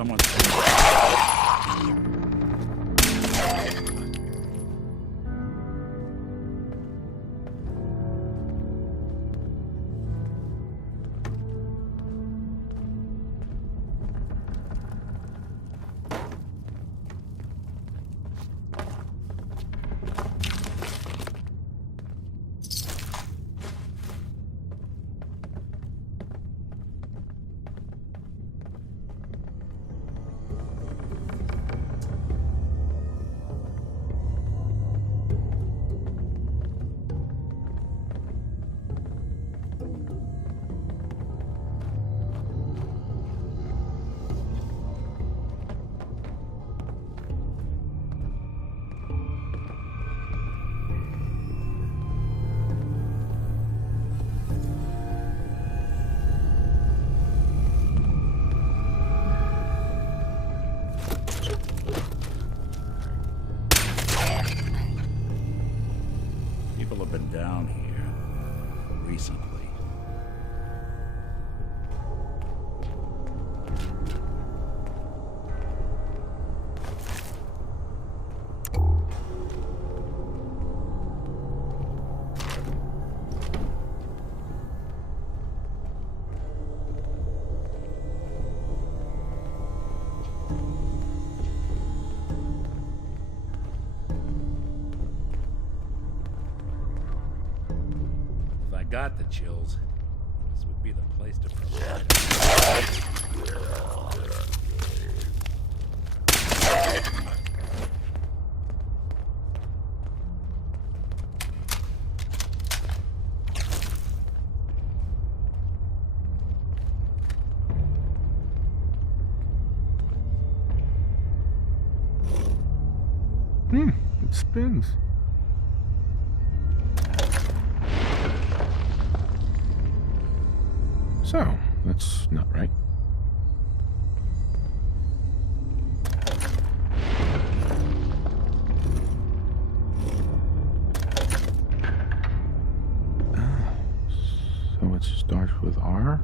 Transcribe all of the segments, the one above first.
Someone's... People have been down here recently. Got the chills. This would be the place to provide. It spins. So, that's not right. So it starts with R?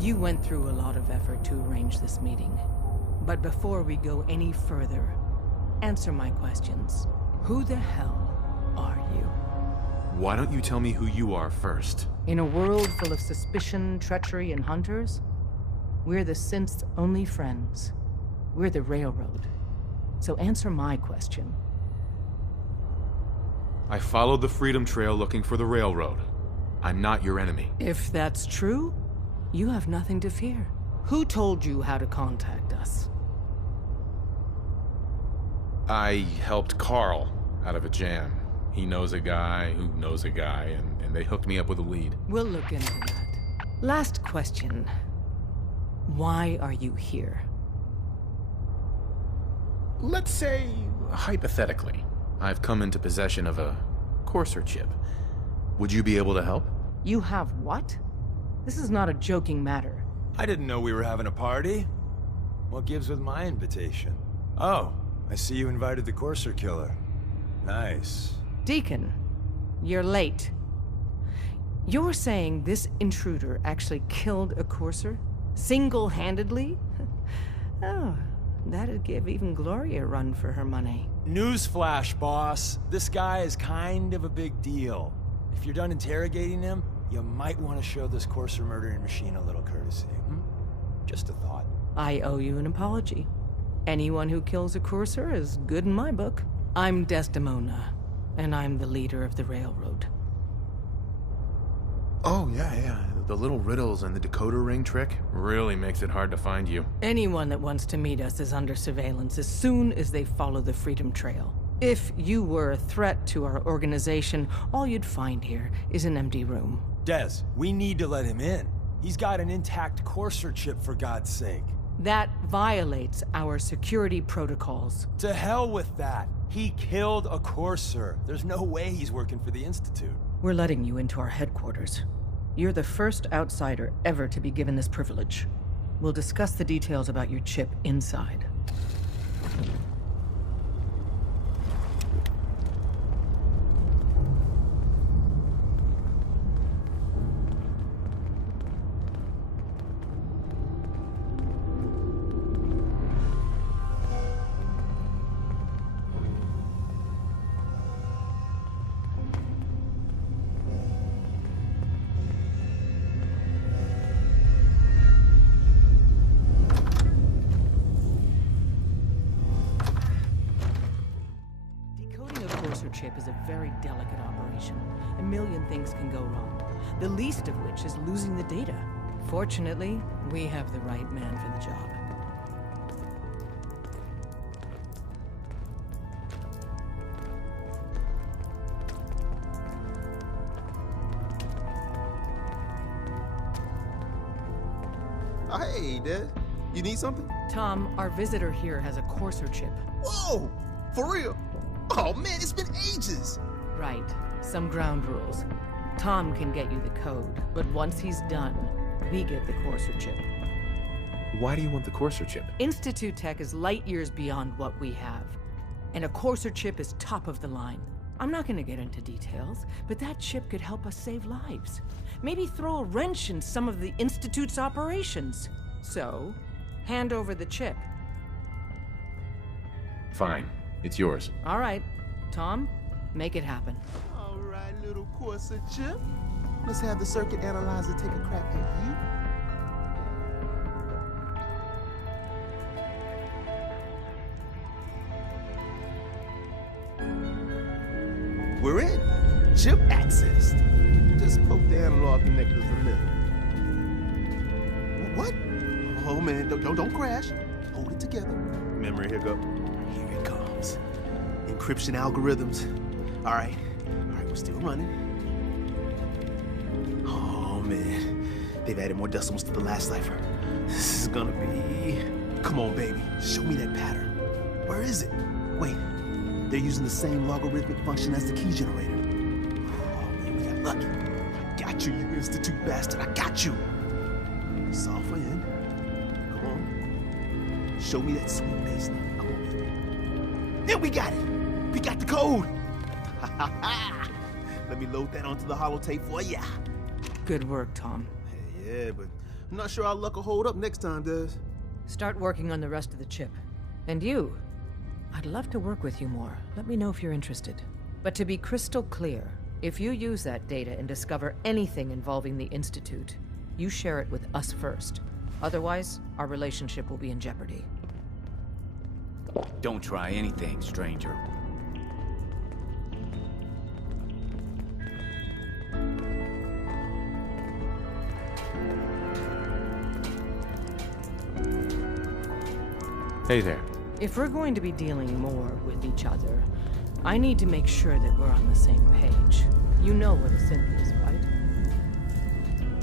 You went through a lot of effort to arrange this meeting. But before we go any further, answer my questions. Who the hell are you? Why don't you tell me who you are first? In a world full of suspicion, treachery, and hunters, we're the synth's only friends. We're the Railroad. So answer my question. I followed the Freedom Trail looking for the Railroad. I'm not your enemy. If that's true, you have nothing to fear. Who told you how to contact us? I helped Carl out of a jam. He knows a guy who knows a guy, and they hooked me up with a lead. We'll look into that. Last question. Why are you here? Let's say, hypothetically, I've come into possession of a Courser chip. Would you be able to help? You have what? This is not a joking matter. I didn't know we were having a party. What gives with my invitation? Oh, I see you invited the Courser killer. Nice. Deacon, you're late. You're saying this intruder actually killed a Courser? Single-handedly? Oh, That'd give even Gloria a run for her money. Newsflash, boss. This guy is kind of a big deal. If you're done interrogating him, you might want to show this Courser murdering machine a little courtesy. Just a thought. I owe you an apology. Anyone who kills a courser is good in my book. I'm Desdemona, and I'm the leader of the railroad. Oh, yeah. The little riddles and the decoder ring trick really makes it hard to find you. Anyone that wants to meet us is under surveillance as soon as they follow the Freedom Trail. If you were a threat to our organization, all you'd find here is an empty room. Des, we need to let him in. He's got an intact Courser chip, for God's sake. That violates our security protocols. To hell with that. He killed a Courser. There's no way he's working for the Institute. We're letting you into our headquarters. You're the first outsider ever to be given this privilege. We'll discuss the details about your chip inside. Chip is a very delicate operation. A million things can go wrong, the least of which is losing the data. Fortunately, we have the right man for the job. Oh, hey, Des. You need something? Tom, our visitor here has a Courser chip. Whoa! For real? Oh man, it's been ages! Right. Some ground rules. Tom can get you the code, but once he's done, we get the Courser chip. Why do you want the Courser chip? Institute tech is light years beyond what we have. And a Courser chip is top of the line. I'm not gonna get into details, but that chip could help us save lives. Maybe throw a wrench in some of the Institute's operations. So, hand over the chip. Fine. It's yours. All right. Tom, make it happen. All right, little Courser chip. Let's have the circuit analyzer take a crack at you. We're in. Chip accessed. Just poke the analog connectors a little. What? Oh man, don't crash. Hold it together. Memory hiccup. Here it comes. Encryption algorithms. All right, we're still running. Oh man, they've added more decimals to the last cipher. This is gonna be... Come on, baby, show me that pattern. Where is it? Wait, they're using the same logarithmic function as the key generator. Oh man, we got lucky. I got you, you Institute bastard, I got you. Solve for N. Come on. Show me that sweet baseline. Come on, baby. Yeah, we got it. We got the code. Let me load that onto the holotape for ya. Good work, Tom. Hey, yeah, but I'm not sure our luck will hold up next time, Des. Start working on the rest of the chip. And you, I'd love to work with you more. Let me know if you're interested. But to be crystal clear, if you use that data and discover anything involving the Institute, you share it with us first. Otherwise, our relationship will be in jeopardy. Don't try anything, stranger. Hey there. If we're going to be dealing more with each other, I need to make sure that we're on the same page. You know what a synth is, right?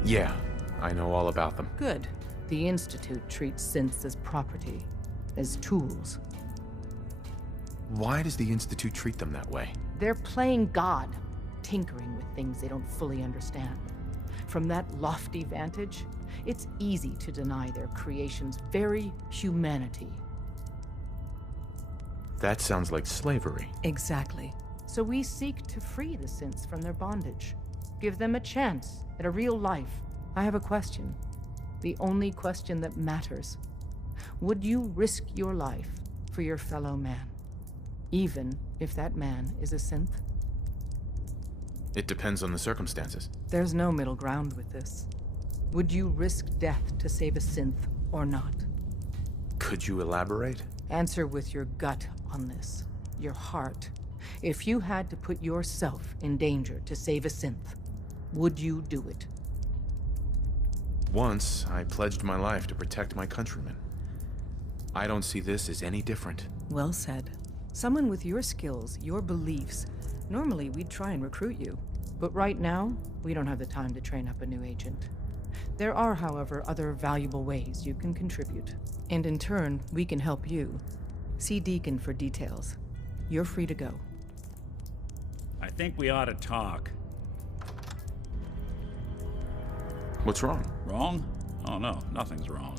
Yeah, I know all about them. Good. The Institute treats synths as property, as tools. Why does the Institute treat them that way? They're playing God, tinkering with things they don't fully understand. From that lofty vantage, it's easy to deny their creation's very humanity. That sounds like slavery. Exactly. So we seek to free the synths from their bondage. Give them a chance at a real life. I have a question. The only question that matters. Would you risk your life for your fellow man? Even if that man is a synth? It depends on the circumstances. There's no middle ground with this. Would you risk death to save a synth or not? Could you elaborate? Answer with your gut on this. Your heart. If you had to put yourself in danger to save a synth, would you do it? Once, I pledged my life to protect my countrymen. I don't see this as any different. Well said. Someone with your skills, your beliefs, normally we'd try and recruit you. But right now, we don't have the time to train up a new agent. There are, however, other valuable ways you can contribute. And in turn, we can help you. See Deacon for details. You're free to go. I think we ought to talk. What's wrong? Wrong? Oh no, nothing's wrong.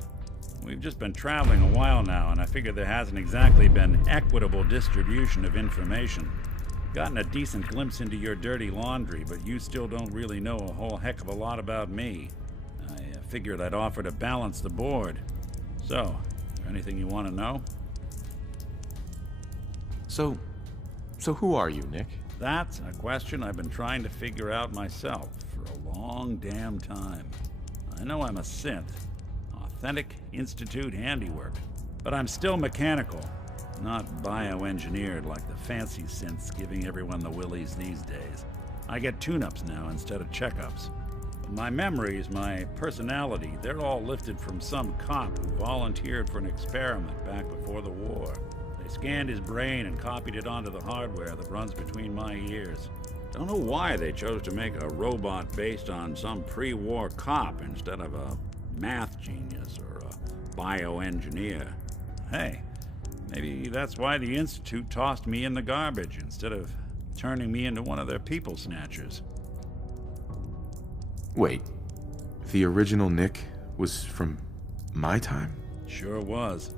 We've just been traveling a while now, and I figure there hasn't exactly been equitable distribution of information. Gotten a decent glimpse into your dirty laundry, but you still don't really know a whole heck of a lot about me. I figured I'd offer to balance the board. So, anything you want to know? So who are you, Nick? That's a question I've been trying to figure out myself for a long damn time. I know I'm a synth. Authentic Institute handiwork. But I'm still mechanical, not bioengineered like the fancy synths giving everyone the willies these days. I get tune-ups now instead of checkups. My memories, my personality, they're all lifted from some cop who volunteered for an experiment back before the war. They scanned his brain and copied it onto the hardware that runs between my ears. Don't know why they chose to make a robot based on some pre-war cop instead of a math genius or a bioengineer. Hey, maybe that's why the Institute tossed me in the garbage instead of turning me into one of their people snatchers. Wait, the original Nick was from my time? Sure was.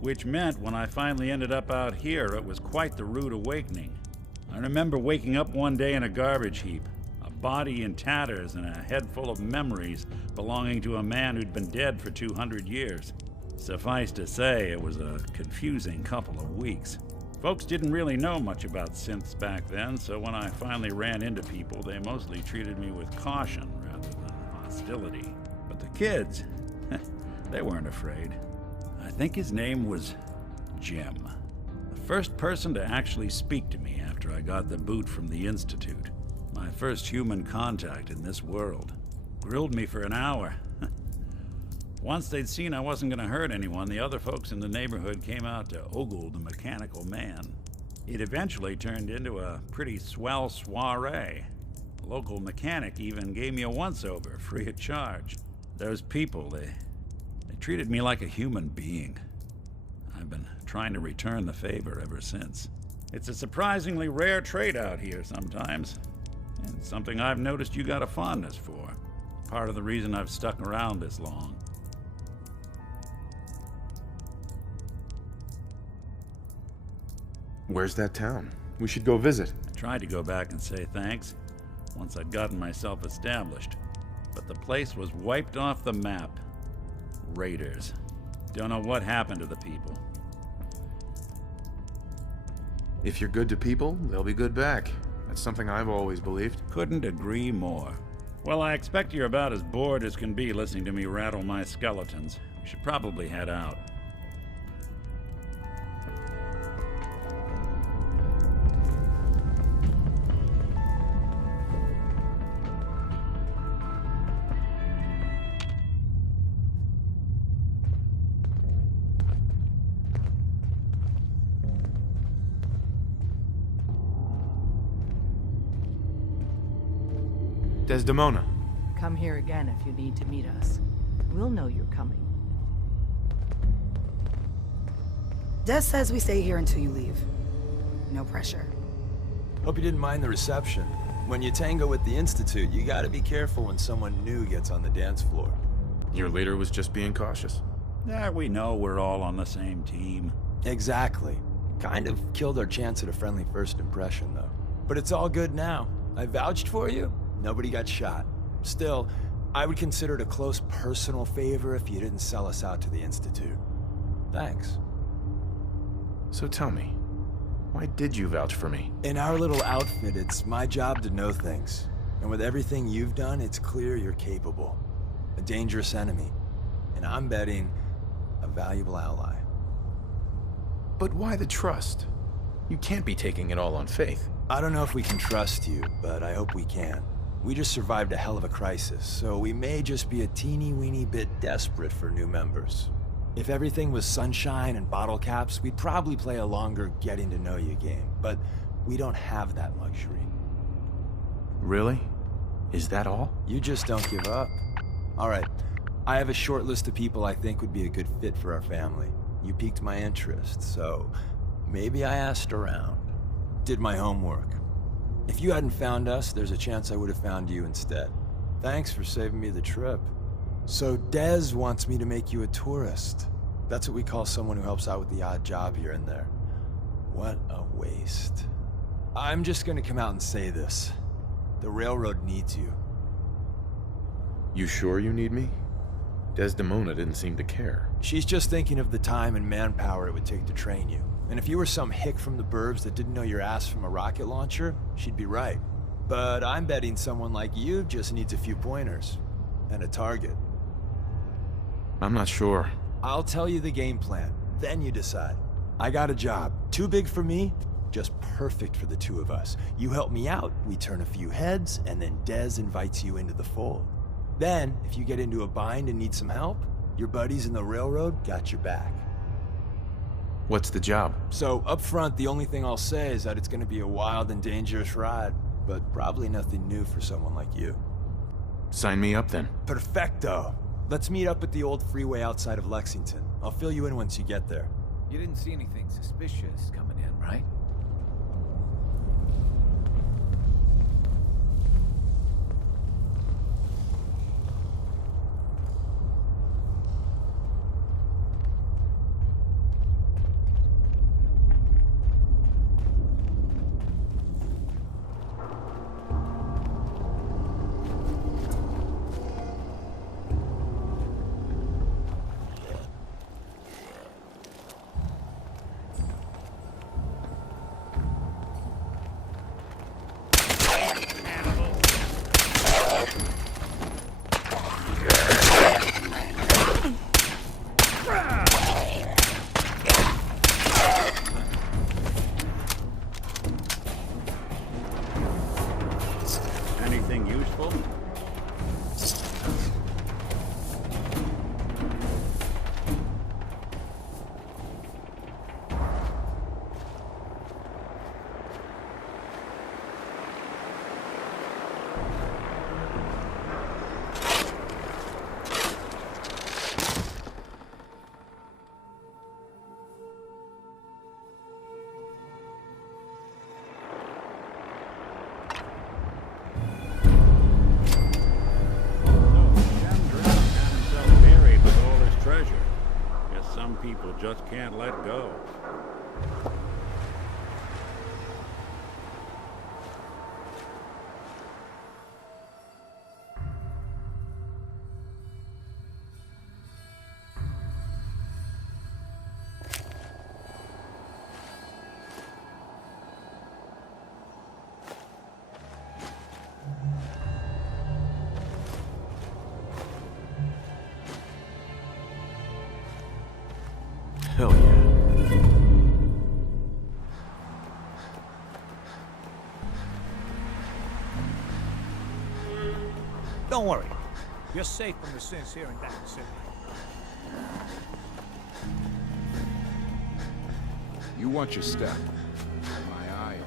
Which meant when I finally ended up out here, it was quite the rude awakening. I remember waking up one day in a garbage heap, a body in tatters and a head full of memories belonging to a man who'd been dead for 200 years. Suffice to say, it was a confusing couple of weeks. Folks didn't really know much about synths back then, so when I finally ran into people, they mostly treated me with caution rather than hostility. But the kids, they weren't afraid. I think his name was Jim. The first person to actually speak to me after I got the boot from the Institute. My first human contact in this world. Grilled me for an hour. Once they'd seen I wasn't going to hurt anyone, the other folks in the neighborhood came out to ogle the mechanical man. It eventually turned into a pretty swell soiree. A local mechanic even gave me a once-over, free of charge. Those people, they treated me like a human being. I've been trying to return the favor ever since. It's a surprisingly rare trait out here sometimes, and something I've noticed you got a fondness for. Part of the reason I've stuck around this long. Where's that town? We should go visit. I tried to go back and say thanks once I'd gotten myself established, but the place was wiped off the map. Raiders. Don't know what happened to the people. If you're good to people, they'll be good back. That's something I've always believed. Couldn't agree more. Well, I expect you're about as bored as can be listening to me rattle my skeletons. We should probably head out. Desdemona. Come here again if you need to meet us. We'll know you're coming. Des says we stay here until you leave. No pressure. Hope you didn't mind the reception. When you tango with the Institute, you gotta be careful when someone new gets on the dance floor. Your leader was just being cautious. Yeah, we know we're all on the same team. Exactly. Kind of killed our chance at a friendly first impression, though. But it's all good now. I vouched for you. Nobody got shot. Still, I would consider it a close personal favor if you didn't sell us out to the Institute. Thanks. So tell me, why did you vouch for me? In our little outfit, it's my job to know things. And with everything you've done, it's clear you're capable. A dangerous enemy. And I'm betting a valuable ally. But why the trust? You can't be taking it all on faith. I don't know if we can trust you, but I hope we can. We just survived a hell of a crisis, so we may just be a teeny-weeny bit desperate for new members. If everything was sunshine and bottle caps, we'd probably play a longer getting-to-know-you game, but we don't have that luxury. Really? Is that all? You just don't give up. All right, I have a short list of people I think would be a good fit for our family. You piqued my interest, so maybe I asked around. Did my homework. If you hadn't found us, there's a chance I would have found you instead. Thanks for saving me the trip. So Dez wants me to make you a tourist. That's what we call someone who helps out with the odd job here and there. What a waste. I'm just gonna come out and say this. The railroad needs you. You sure you need me? Desdemona didn't seem to care. She's just thinking of the time and manpower it would take to train you. And if you were some hick from the burbs that didn't know your ass from a rocket launcher, she'd be right. But I'm betting someone like you just needs a few pointers. And a target. I'm not sure. I'll tell you the game plan, then you decide. I got a job. Too big for me, just perfect for the two of us. You help me out, we turn a few heads, and then Dez invites you into the fold. Then, if you get into a bind and need some help, your buddies in the railroad got your back. What's the job? So, up front, the only thing I'll say is that it's gonna be a wild and dangerous ride, but probably nothing new for someone like you. Sign me up then. Perfecto. Let's meet up at the old freeway outside of Lexington. I'll fill you in once you get there. You didn't see anything suspicious coming in, right? Anything useful? Some people just can't let go. Hell yeah. Don't worry. You're safe from the sins here in Dacca City. You watch your step. My eye on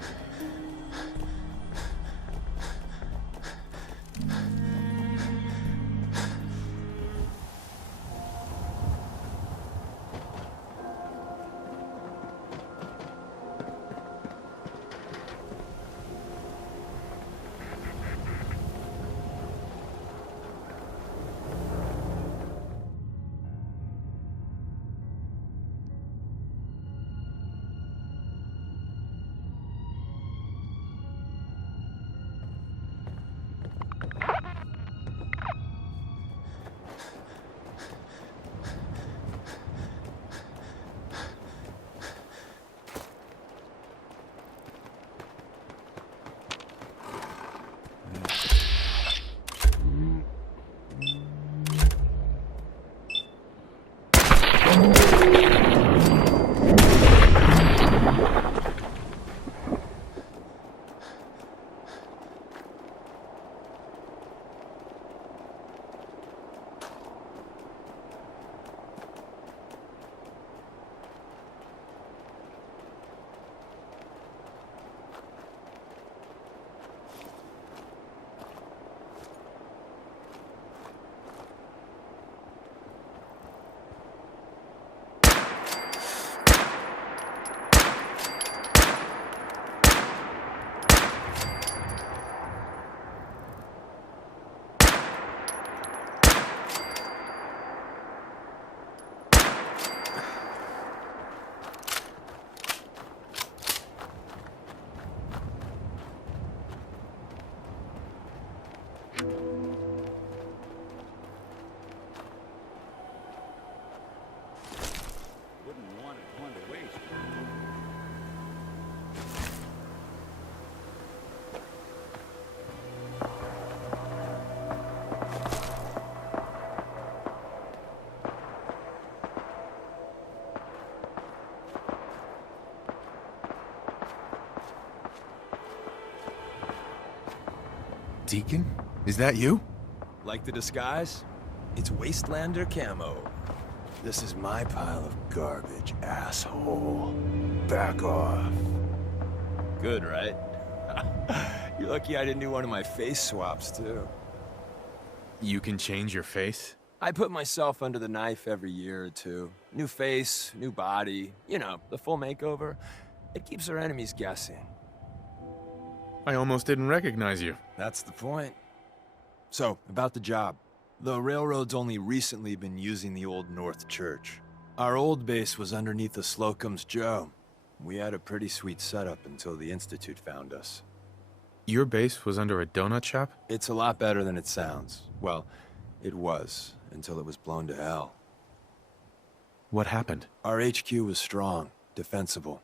Deacon? Is that you? Like the disguise? It's Wastelander camo. This is my pile of garbage, asshole. Back off. Good, right? You're lucky I didn't do one of my face swaps, too. You can change your face? I put myself under the knife every year or two. New face, new body, you know, the full makeover. It keeps our enemies guessing. I almost didn't recognize you. That's the point. So, about the job. The railroad's only recently been using the Old North Church. Our old base was underneath the Slocum's Joe. We had a pretty sweet setup until the Institute found us. Your base was under a donut shop? It's a lot better than it sounds. Well, it was, until it was blown to hell. What happened? Our HQ was strong, defensible.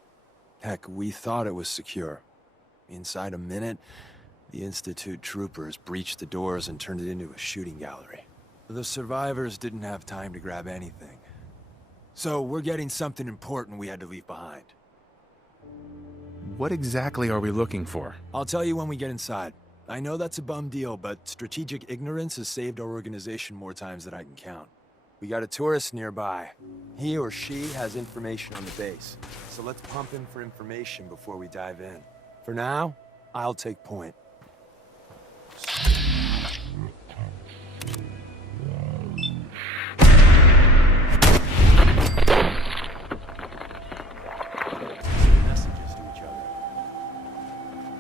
Heck, we thought it was secure. Inside a minute, the Institute troopers breached the doors and turned it into a shooting gallery. The survivors didn't have time to grab anything. So we're getting something important we had to leave behind. What exactly are we looking for? I'll tell you when we get inside. I know that's a bum deal, but strategic ignorance has saved our organization more times than I can count. We got a tourist nearby. He or she has information on the base. So let's pump him for information before we dive in. For now, I'll take point.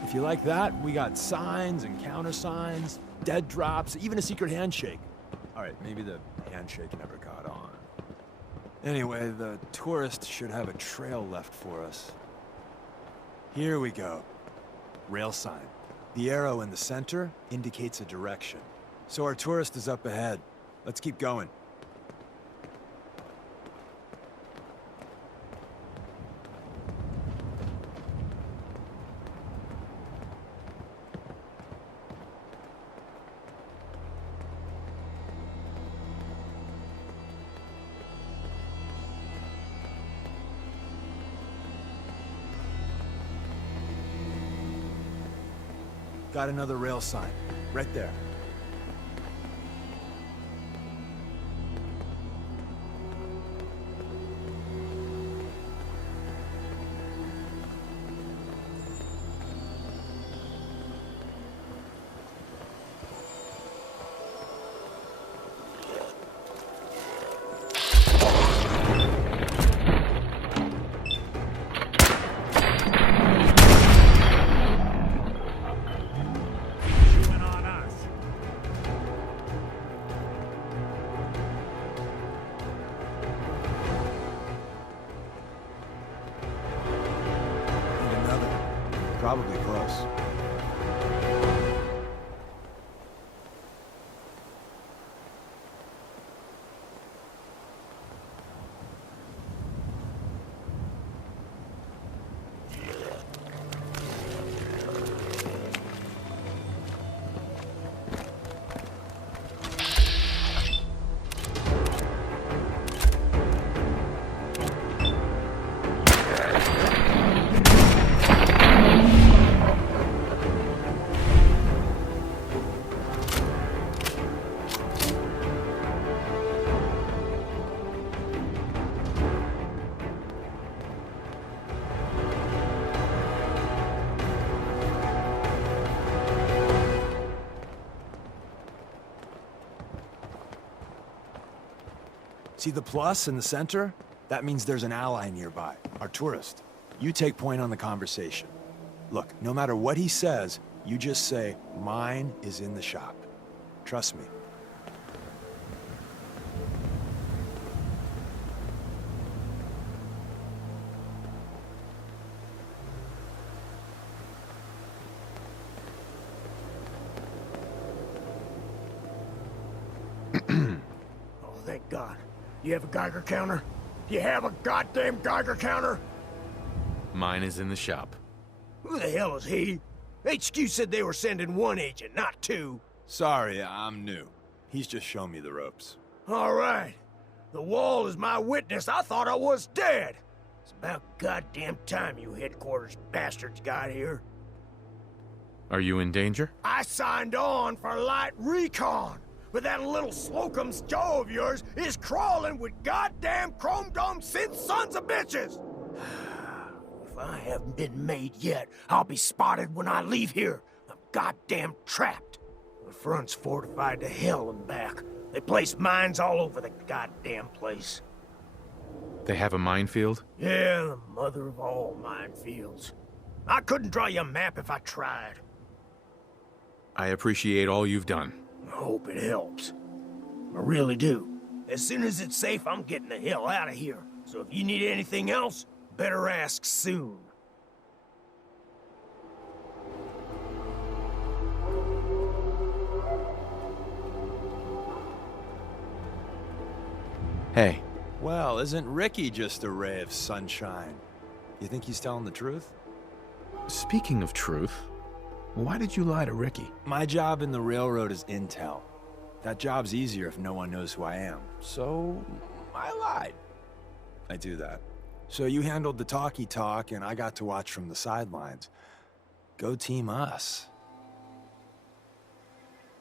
If you like that, we got signs and countersigns, dead drops, even a secret handshake. All right, maybe the handshake never got on. Anyway, the tourist should have a trail left for us. Here we go. Rail sign. The arrow in the center indicates a direction. So our tourist is up ahead. Let's keep going. Got another rail sign, right there. Probably close. See the plus in the center? That means there's an ally nearby, our tourist. You take point on the conversation. Look, no matter what he says, you just say, "Mine is in the shop." Trust me. Oh, thank God. You have a Geiger counter? You have a goddamn Geiger counter? Mine is in the shop. Who the hell is he? HQ said they were sending one agent, not two. Sorry, I'm new. He's just shown me the ropes. All right. The wall is my witness. I thought I was dead. It's about goddamn time you headquarters bastards got here. Are you in danger? I signed on for light recon, but that little Slocum's Joe of yours is crawling with goddamn chrome-domed synth sons of bitches! If I haven't been made yet, I'll be spotted when I leave here. I'm goddamn trapped. The front's fortified to hell and back. They place mines all over the goddamn place. They have a minefield? Yeah, the mother of all minefields. I couldn't draw you a map if I tried. I appreciate all you've done. I hope it helps. I really do. As soon as it's safe, I'm getting the hell out of here. So if you need anything else, better ask soon. Hey. Well, isn't Ricky just a ray of sunshine? You think he's telling the truth? Speaking of truth, why did you lie to Ricky? My job in the railroad is intel. That job's easier if no one knows who I am. So, I lied. I do that. So you handled the talkie talk, and I got to watch from the sidelines. Go team us.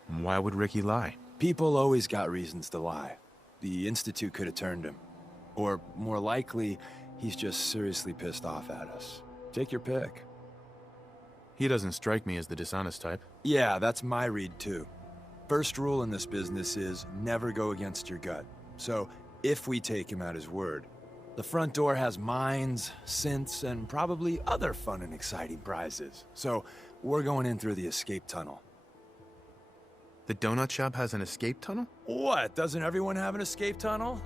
Why would Ricky lie? People always got reasons to lie. The Institute could have turned him. Or, more likely, he's just seriously pissed off at us. Take your pick. He doesn't strike me as the dishonest type. Yeah, that's my read too. First rule in this business is never go against your gut. So, if we take him at his word, the front door has mines, synths, and probably other fun and exciting prizes. So, we're going in through the escape tunnel. The donut shop has an escape tunnel? What? Doesn't everyone have an escape tunnel?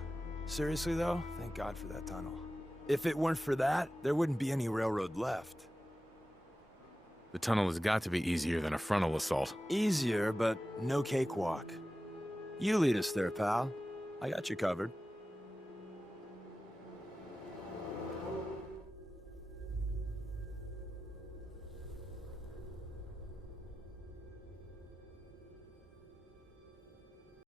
Seriously though, thank God for that tunnel. If it weren't for that, there wouldn't be any railroad left. The tunnel has got to be easier than a frontal assault. Easier, but no cakewalk. You lead us there, pal. I got you covered.